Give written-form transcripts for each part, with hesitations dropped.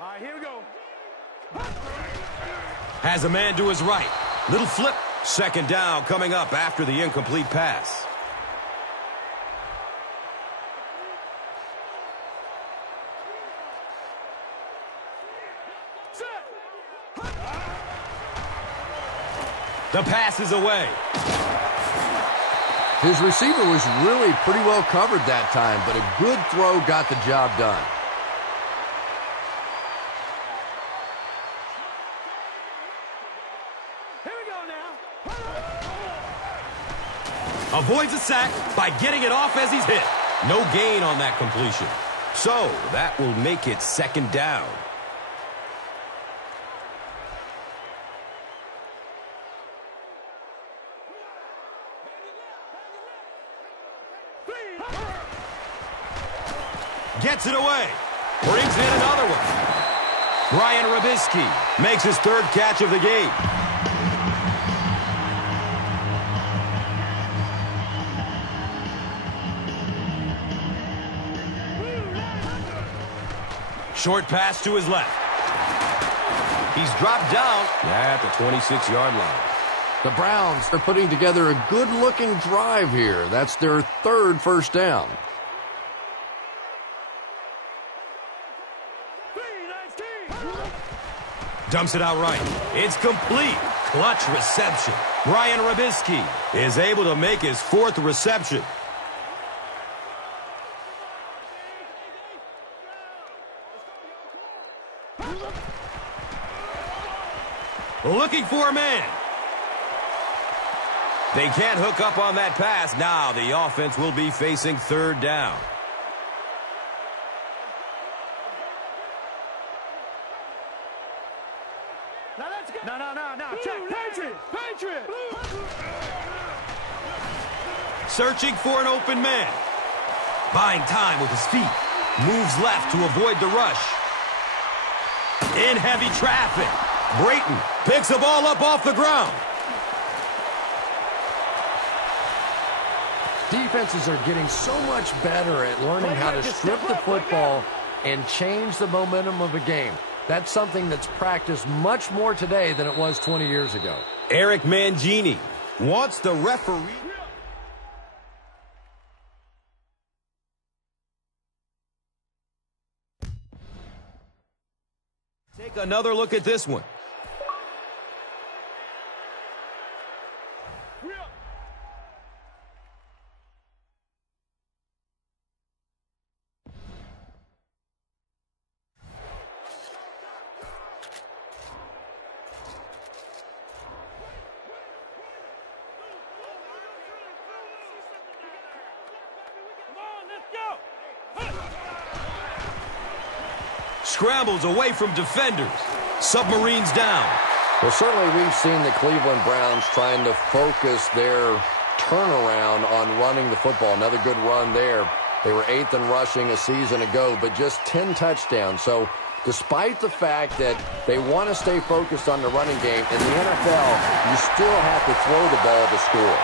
All right, here we go. Has a man to his right. Little flip. Second down coming up after the incomplete pass. The pass is away. His receiver was really pretty well covered that time, but a good throw got the job done. Here we go now. Avoids a sack by getting it off as he's hit. No gain on that completion. So that will make it second down. Gets it away. Brings in another one. Brian Robisky makes his third catch of the game. Short pass to his left. He's dropped down at the 26-yard line. The Browns are putting together a good-looking drive here. That's their third first down. Dumps it out right. It's complete. Clutch reception. Brian Robisky is able to make his fourth reception. Looking for a man. They can't hook up on that pass. Now the offense will be facing third down. Now let's go. No. Check. Patriot. Searching for an open man. Buying time with his feet. Moves left to avoid the rush. In heavy traffic. Brayton picks the ball up off the ground. Defenses are getting so much better at learning how to strip the football and change the momentum of a game. That's something that's practiced much more today than it was 20 years ago. Eric Mangini wants the referee. Take another look at this one. Scrambles away from defenders. Submarines down. Well, certainly we've seen the Cleveland Browns trying to focus their turnaround on running the football. Another good run there. They were 8th in rushing a season ago, but just 10 touchdowns. So despite the fact that they want to stay focused on the running game, in the NFL, you still have to throw the ball to score.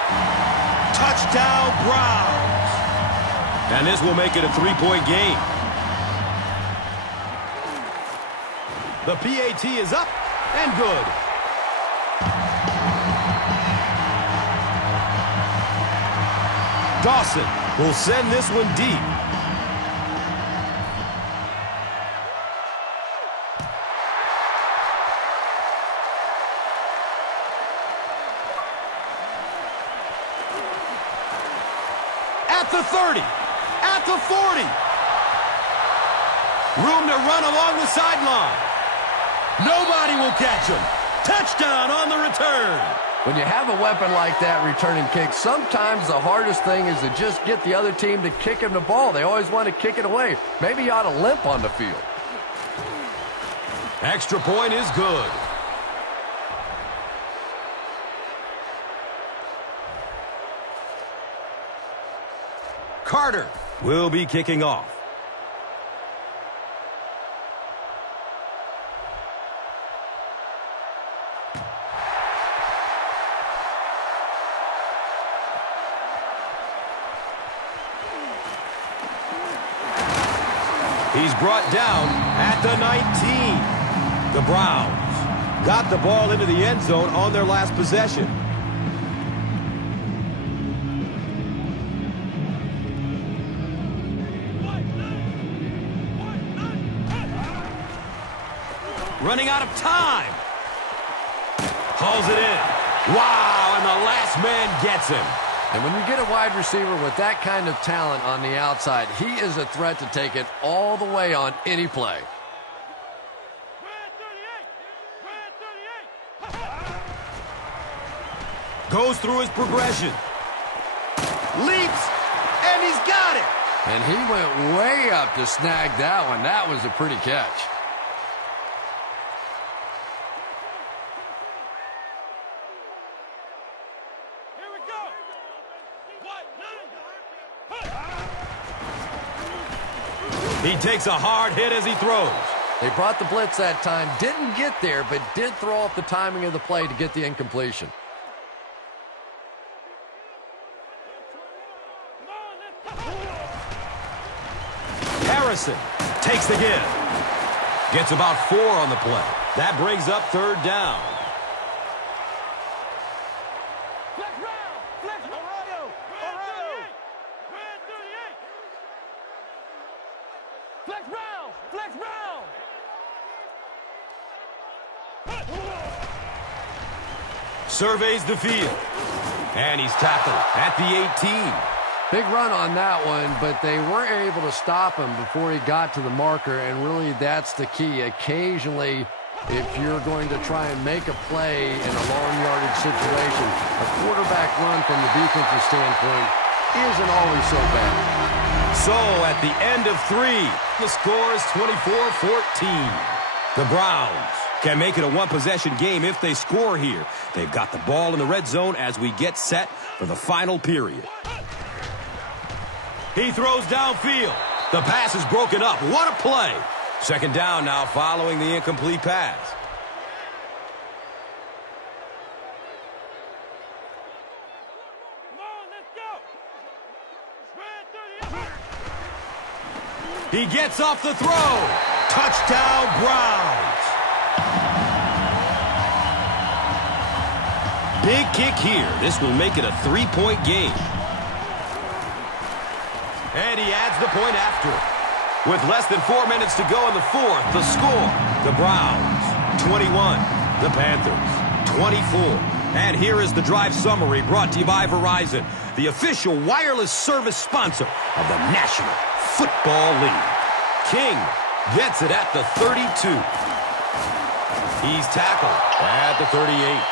Touchdown, Browns. And this will make it a 3-point game. The PAT is up and good. Dawson will send this one deep. At the 30, at the 40. Room to run along the sideline. Nobody will catch him. Touchdown on the return. When you have a weapon like that returning kicks, sometimes the hardest thing is to just get the other team to kick him the ball. They always want to kick it away. Maybe you ought to limp on the field. Extra point is good. Carter will be kicking off. He's brought down at the 19. The Browns got the ball into the end zone on their last possession. Running out of time. Hauls it in. Wow, and the last man gets him. And when you get a wide receiver with that kind of talent on the outside, he is a threat to take it all the way on any play. Goes through his progression. Leaps, and he's got it. And he went way up to snag that one. That was a pretty catch. He takes a hard hit as he throws. They brought the blitz that time. Didn't get there, but did throw off the timing of the play to get the incompletion. Harrison takes the give. Gets about 4 on the play. That brings up 3rd down. Surveys the field. And he's tackled at the 18. Big run on that one, but they weren't able to stop him before he got to the marker, and really that's the key. Occasionally, if you're going to try and make a play in a long yardage situation, a quarterback run from the defensive standpoint isn't always so bad. So at the end of 3, the score is 24-14. The Browns can make it a one-possession game if they score here. They've got the ball in the red zone as we get set for the final period. He throws downfield. The pass is broken up. What a play. 2nd down now following the incomplete pass. He gets off the throw. Touchdown, Browns. Big kick here. This will make it a 3-point game. And he adds the point after it. With less than 4 minutes to go in the 4th, the score, the Browns 21, the Panthers 24. And here is the drive summary brought to you by Verizon, the official wireless service sponsor of the National Football League. King gets it at the 32. He's tackled at the 38.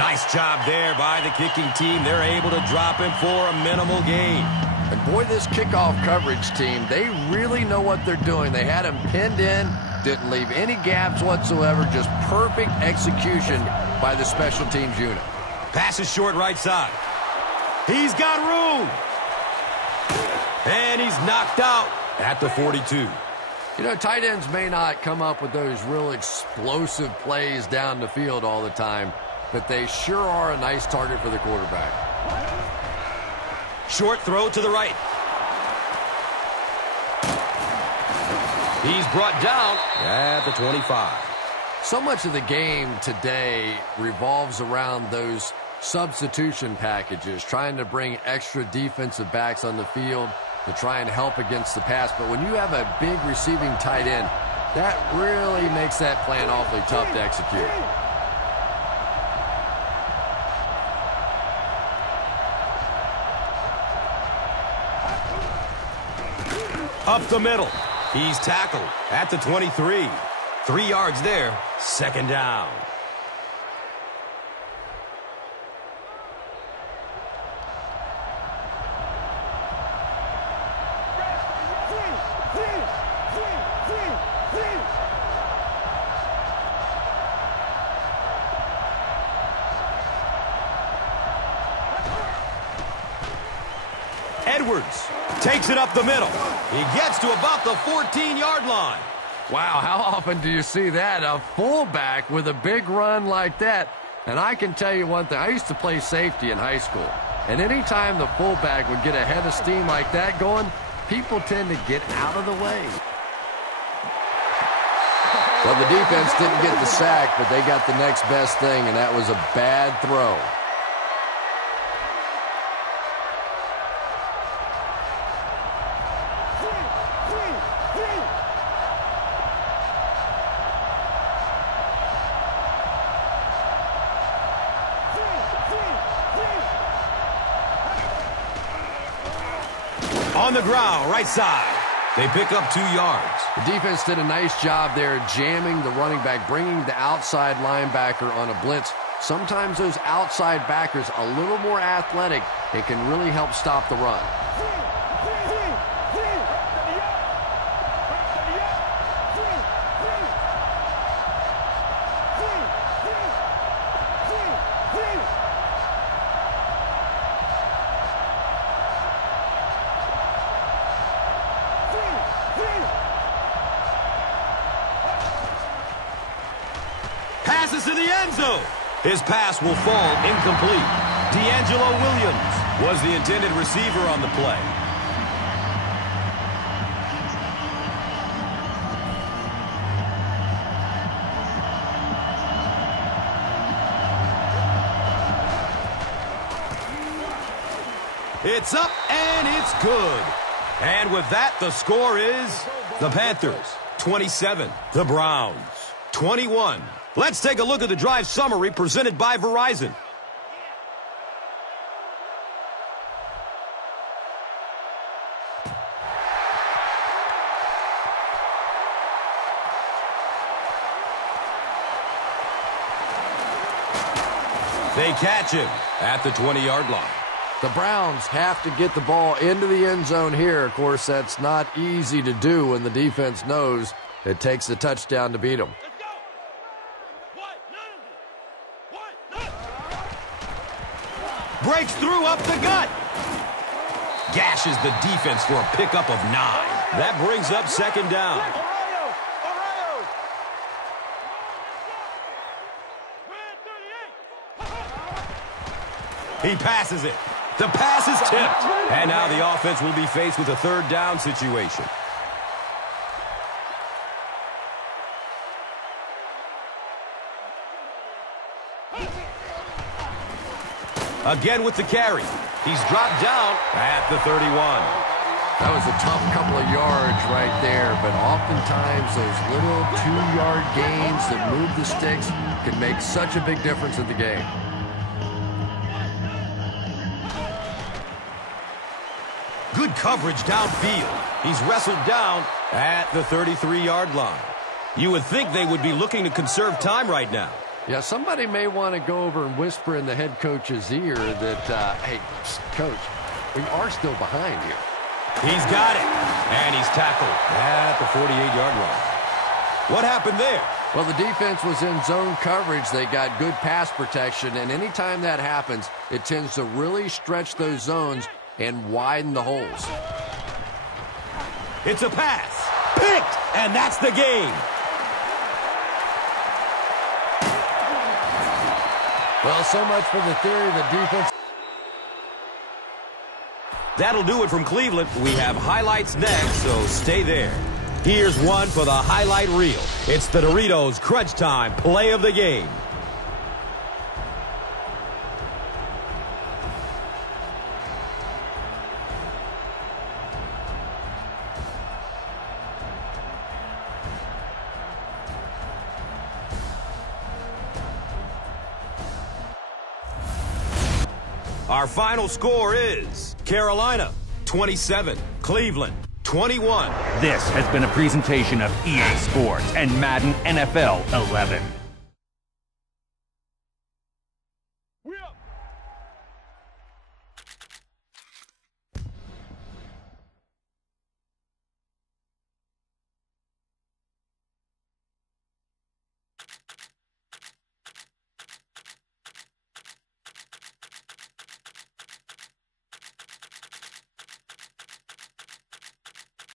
Nice job there by the kicking team. They're able to drop him for a minimal gain. And boy, this kickoff coverage team, they really know what they're doing. They had him pinned in, didn't leave any gaps whatsoever, just perfect execution by the special teams unit. Pass is short right side. He's got room. And he's knocked out at the 42. You know, tight ends may not come up with those real explosive plays down the field all the time, but they sure are a nice target for the quarterback. Short throw to the right. He's brought down at the 25. So much of the game today revolves around those substitution packages, trying to bring extra defensive backs on the field to try and help against the pass. But when you have a big receiving tight end, that really makes that plan awfully tough to execute. Up the middle. He's tackled at the 23. 3 yards there. 2nd down. Edwards takes it up the middle. He gets to about the 14-yard line. Wow, how often do you see that? A fullback with a big run like that. And I can tell you one thing. I used to play safety in high school. And anytime the fullback would get a head of steam like that going, people tend to get out of the way. Well, the defense didn't get the sack, but they got the next best thing, and that was a bad throw. On the ground, right side. They pick up 2 yards. The defense did a nice job there jamming the running back, bringing the outside linebacker on a blitz. Sometimes those outside backers a little more athletic. It can really help stop the run. Passes to the end zone. His pass will fall incomplete. D'Angelo Williams was the intended receiver on the play. It's up and it's good. And with that, the score is the Panthers 27, the Browns 21. Let's take a look at the drive summary presented by Verizon. They catch him at the 20-yard line. The Browns have to get the ball into the end zone here. Of course, that's not easy to do when the defense knows it takes a touchdown to beat them. Breaks through up the gut. Gashes the defense for a pickup of 9. That brings up second down. He passes it. The pass is tipped. And now the offense will be faced with a third down situation. Again with the carry. He's dropped down at the 31. That was a tough couple of yards right there, but oftentimes those little 2-yard gains that move the sticks can make such a big difference in the game. Good coverage downfield. He's wrestled down at the 33-yard line. You would think they would be looking to conserve time right now. Yeah, somebody may want to go over and whisper in the head coach's ear that, hey, coach, we are still behind here. He's got it, and he's tackled at the 48-yard line. What happened there? Well, the defense was in zone coverage. They got good pass protection, and anytime that happens, it tends to really stretch those zones and widen the holes. It's a pass. Picked, and that's the game. Well, so much for the theory that defense. That'll do it from Cleveland. We have highlights next, so stay there. Here's one for the highlight reel. It's the Doritos Crunch Time play of the game. Our final score is Carolina 27, Cleveland 21. This has been a presentation of EA Sports and Madden NFL 11.